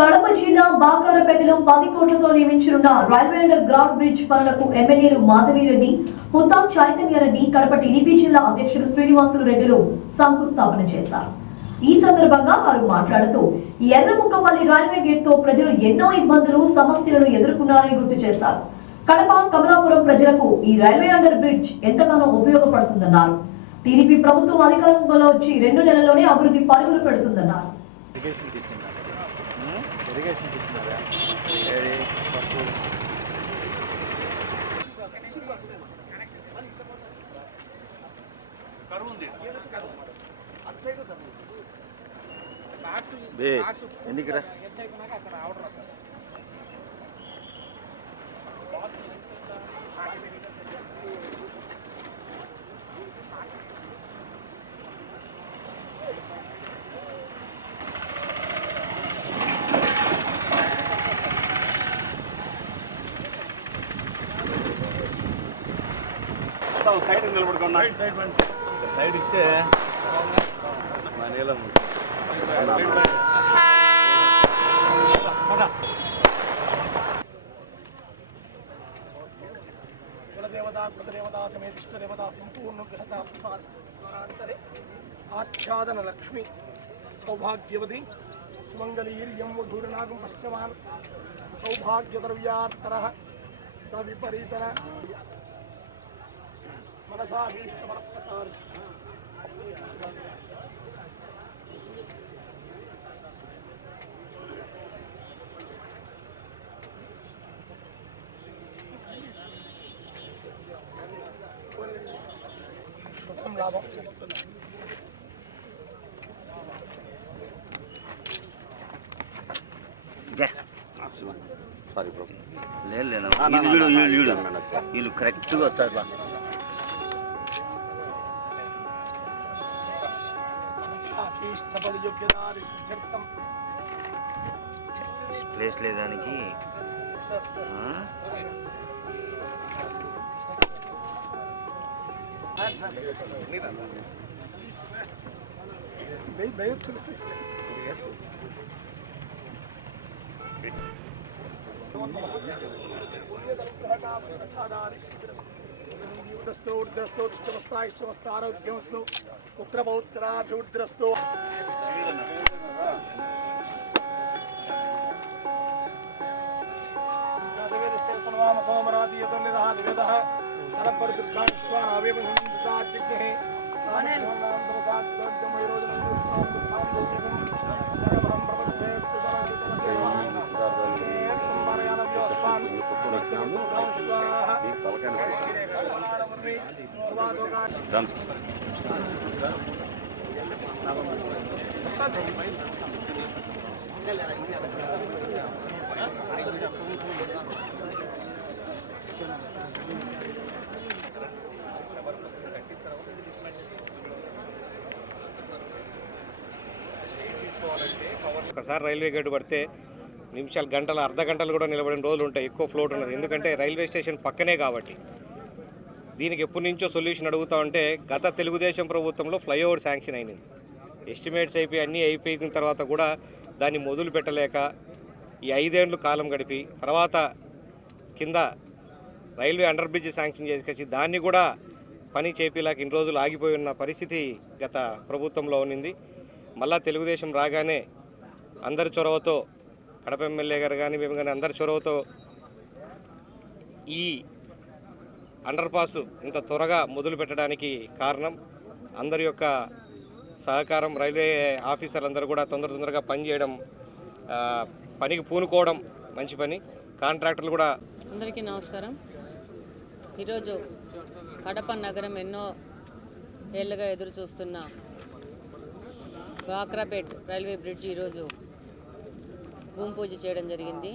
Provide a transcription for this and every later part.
కడప జిల్లా బాకారపేటలో 10 కోట్లతో నిర్మించనున్న railway under ground bridge పనులకు ఎమ్మెల్యేలు మాధవిరెడ్డి, ముత్తాం చైతన్యారెడ్డి, కడప టీడీపీ జిల్లా అధ్యక్షులు శ్రీనివాసులు రెడ్డిలు శంకుస్థాపన చేశారు. ఈ సందర్భంగా వారు మాట్లాడుతూ ఎర్రముక్కపల్లి రైల్వే గేట్ తో ప్రజలు ఎన్నో ఇబ్బందులు, సమస్యలను ఎదుర్కొన్నారని గుర్తు చేశారు. కడప, కమలాపురం ప్రజలకు ఈ రైల్వే అండర్ బ్రిడ్జ్ ఎంతగానో ఉపయోగపడుతుందన్నారు. టీడీపీ ప్రభుత్వం అధికారంలో వచ్చి 2 నెలల్లోనే అభివృద్ధి పరుగులు పెడుతుందన్నారు. ఎందుకురా సైడ్ నిలబడుకున్నా సైడ్ ఇస్తే నీళ్ళ కులదేవతా సಮೇತ ఇష్టదేవతా సంపూర్ణ ఆచ్ఛాదన లక్ష్మి సౌభాగ్యవతి సుమంగళీర్యం వధూరనాగం పశ్చమాన్ సౌభాగ్యద్రవ్యార్తర సవిపరీతర మనసాభీష్టమనఃప్రసారి శుభం లాభం. సారీ బ్రో లేదు వీళ్ళు కరెక్ట్గా వస్తారు బా ప్లేస్ లేదానికి ఆరోగ్యమస్తు పుత్రపౌత్రాభివృద్ధిరస్తు. సోమరాధీయతోనిదః సరపరిదుర్గాశ్వానావేమసాజ్ఞే ఒకసారి రైల్వే గేటు పడితే నిమిషాలు, గంటలు, అర్ధ గంటలు కూడా నిలబడిన రోజులు ఉంటాయి. ఎక్కువ ఫ్లోట్ ఉన్నది, ఎందుకంటే రైల్వే స్టేషన్ పక్కనే కాబట్టి. దీనికి ఎప్పటి నుంచో సొల్యూషన్ అడుగుతా ఉంటే గత తెలుగుదేశం ప్రభుత్వంలో ఫ్లైఓవర్ శాంక్షన్ అయింది. ఎస్టిమేట్స్ అయిపోయి అన్నీ అయిపోయిన తర్వాత కూడా దాన్ని మొదలు పెట్టలేక ఈ 5 ఏళ్ళు కాలం గడిపి తర్వాత కింద రైల్వే అండర్ బ్రిడ్జ్ శాంక్షన్ చేసుకొచ్చి దాన్ని కూడా పని చేపేలాక ఇన్ని రోజులు ఆగిపోయి ఉన్న పరిస్థితి గత ప్రభుత్వంలో ఉన్నింది. మళ్ళా తెలుగుదేశం రాగానే అందరి చొరవతో, కడప ఎమ్మెల్యే గారు కానీ మేము కానీ అందరి చొరవతో ఈ అండర్ పాస్ ఇంత త్వరగా మొదలు పెట్టడానికి కారణం అందరి యొక్క సహకారం. రైల్వే ఆఫీసర్లందరూ కూడా తొందరగా పనిచేయడం, పనికి పూనుకోవడం మంచి పని. కాంట్రాక్టర్లు కూడా. అందరికీ నమస్కారం. ఈరోజు కడప నగరం ఎన్నో ఏళ్ళుగా ఎదురు చూస్తున్న బాక్రాపేట్ రైల్వే బ్రిడ్జ్ ఈరోజు భూమి పూజ చేయడం జరిగింది.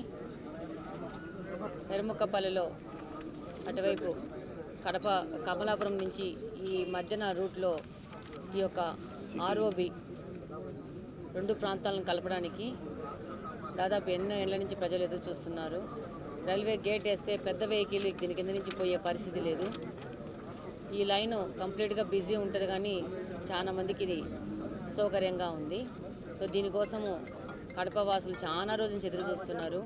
ఎర్రముక్కపల్లిలో అటువైపు కడప కమలాపురం నుంచి ఈ మధ్యన రూట్లో ఈ యొక్క ఆర్ఓబి 2 ప్రాంతాలను కలపడానికి దాదాపు ఎన్నో ఏళ్ల నుంచి ప్రజలు ఎదురు చూస్తున్నారు. రైల్వే గేట్ వేస్తే పెద్ద వెహికల్ దీని కింద నుంచి పోయే పరిస్థితి లేదు. ఈ లైను కంప్లీట్గా బిజీ ఉంటుంది, కానీ చాలా మందికి ఇది అసౌకర్యంగా ఉంది. సో దీనికోసము కడప వాసులు చాలా రోజుల నుంచి ఎదురు చూస్తున్నారు.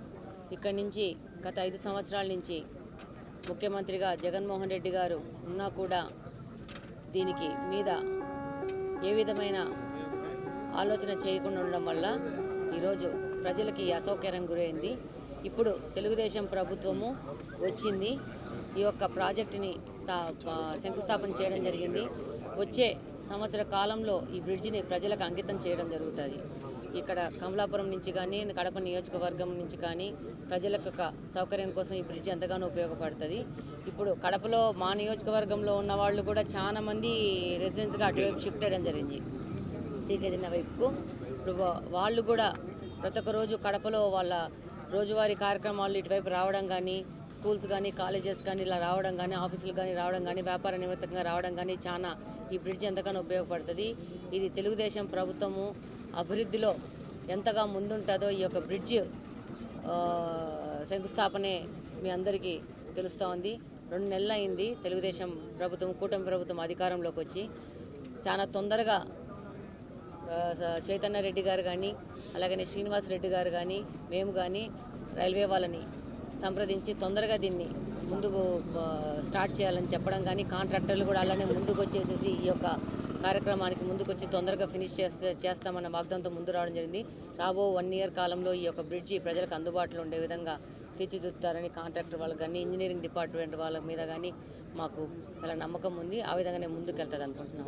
ఇక్కడి నుంచి గత 5 సంవత్సరాల నుంచి ముఖ్యమంత్రిగా జగన్మోహన్ రెడ్డి గారు ఉన్నా కూడా దీనికి మీద ఏ విధమైన ఆలోచన చేయకుండా ఉండడం వల్ల ఈరోజు ప్రజలకి అసౌకర్యం గురైంది. ఇప్పుడు తెలుగుదేశం ప్రభుత్వము వచ్చింది, ఈ యొక్క ప్రాజెక్టుని శంకుస్థాపన చేయడం జరిగింది. వచ్చే సంవత్సర కాలంలో ఈ బ్రిడ్జిని ప్రజలకు అంకితం చేయడం జరుగుతుంది. ఇక్కడ కమలాపురం నుంచి కానీ కడప నియోజకవర్గం నుంచి కానీ ప్రజలకు ఒక సౌకర్యం కోసం ఈ బ్రిడ్జి ఎంతగానో ఉపయోగపడుతుంది. ఇప్పుడు కడపలో మా నియోజకవర్గంలో ఉన్న వాళ్ళు కూడా చాలా మంది రెసిడెన్స్గా అటువైపు షిఫ్ట్ అయ్యడం జరిగింది, సీకేదిన వైపుకు. ఇప్పుడు వాళ్ళు కూడా ప్రతి ఒక్క రోజు కడపలో వాళ్ళ రోజువారీ కార్యక్రమాలు ఇటువైపు రావడం కానీ, స్కూల్స్ కానీ కాలేజెస్ కానీ ఇలా రావడం కానీ, ఆఫీసులు కానీ రావడం కానీ, వ్యాపార నిమిత్తంగా రావడం కానీ చాలా ఈ బ్రిడ్జ్ ఎంతగానో ఉపయోగపడుతుంది. ఇది తెలుగుదేశం ప్రభుత్వము అభివృద్ధిలో ఎంతగా ముందుంటుందో ఈ యొక్క బ్రిడ్జ్ శంకుస్థాపనే మీ అందరికీ తెలుస్తూ ఉంది. 2 నెలలు అయింది తెలుగుదేశం ప్రభుత్వం, కూటమి ప్రభుత్వం అధికారంలోకి వచ్చి. చాలా తొందరగా చైతన్య రెడ్డి గారు కానీ, అలాగనే శ్రీనివాస్ రెడ్డి గారు కానీ, మేము కానీ రైల్వే వాళ్ళని సంప్రదించి తొందరగా దీన్ని ముందుకు స్టార్ట్ చేయాలని చెప్పడం కానీ, కాంట్రాక్టర్లు కూడా అలానే ముందుకు వచ్చేసేసి ఈ యొక్క కార్యక్రమానికి ముందుకు వచ్చి తొందరగా ఫినిష్ చేస్తామన్న వాగ్దానంతో ముందు రావడం జరిగింది. రాబో 1 ఇయర్ కాలంలో ఈ యొక్క బ్రిడ్జి ప్రజలకు అందుబాటులో ఉండే విధంగా తీర్చిదిద్దుతారని కాంట్రాక్టర్ వాళ్ళకి కానీ, ఇంజనీరింగ్ డిపార్ట్మెంట్ వాళ్ళ మీద కానీ మాకు చాలా నమ్మకం ఉంది. ఆ విధంగానే ముందుకు వెళ్తుంది అనుకుంటున్నాము.